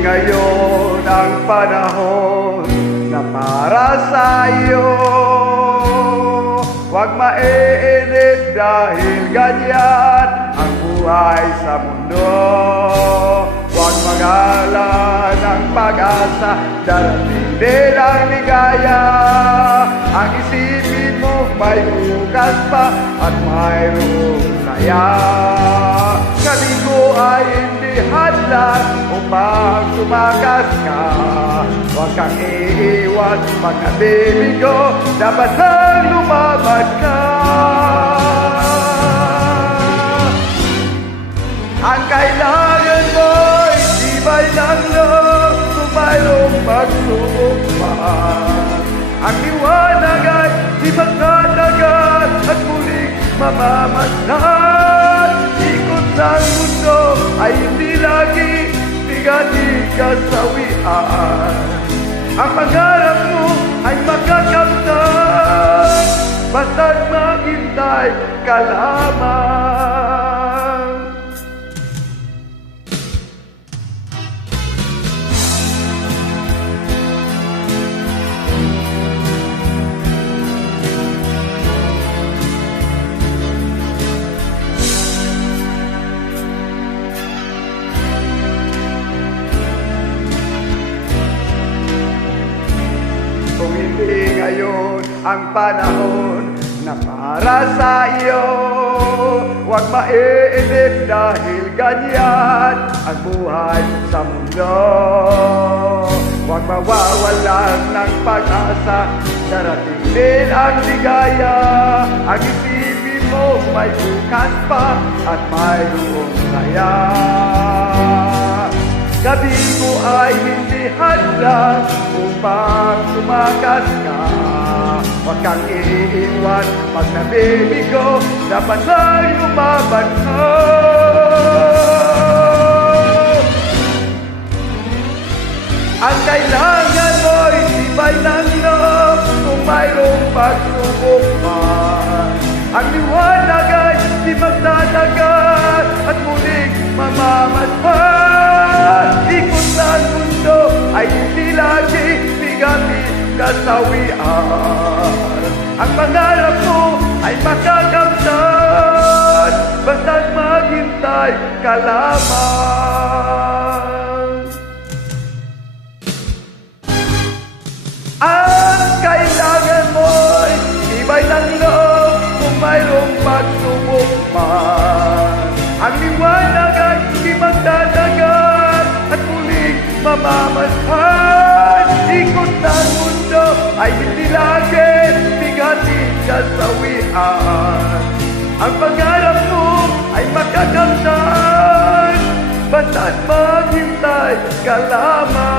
ngayon ang panahon na para sa iyo. Huwag maiinip dahil ganyan ang buhay sa mundo. Huwag mag-alala ng pag-asa, darating din ang ligaya. Ang isipin mo may bukas pa at mayroong saya. Sabi ko ay hindi hadlang upang tumakas ka. Huwag kang iiwan pag nabibigo, dapat lang lumaban ka. Ang kailangan mo'y tibay ng loob kung mayroong pagsubok pa. Ang liwanag ay di magtatagal at muling mamamasdan. Ikot ng mundo ay hindi lagi bigating kasawian. Ang pangarap mo ay makakamtan, basta't maghintay ka lamang. Kung hindi ngayon ang panahon na para sa iyo, huwag maiinip dahil ganyan ang buhay sa mundo. Huwag mawawalan ng pag-asa, darating din ang ligaya. Ang isipin mo may bukas pa at mayroong saya. Gabi ko ay hindi hadlang upang tumakas ka. Huwag kang iiwan pag nabibigo, dapat lang lumaban ka. Ang kailangan mo'y tibay ng loob kung mayroong pagsubok man. Ang liwanag ay di magtatagal at muling mamamasdan. Ikot ng mundo ay hindi lagi bigating kasawian. Ang pangarap mo ay makakamtan, basta't maghintay ka lamang. Ang kailangan mo'y tibay ng loob kung mayroong pagsubok man. Ang liwanag ay di magtatagal at muling mamamasdan. Ikot ng mundo ay hindi lagi bigating kasawian. Ang pangarap mo ay makakamtan, basta't maghintay ka lamang.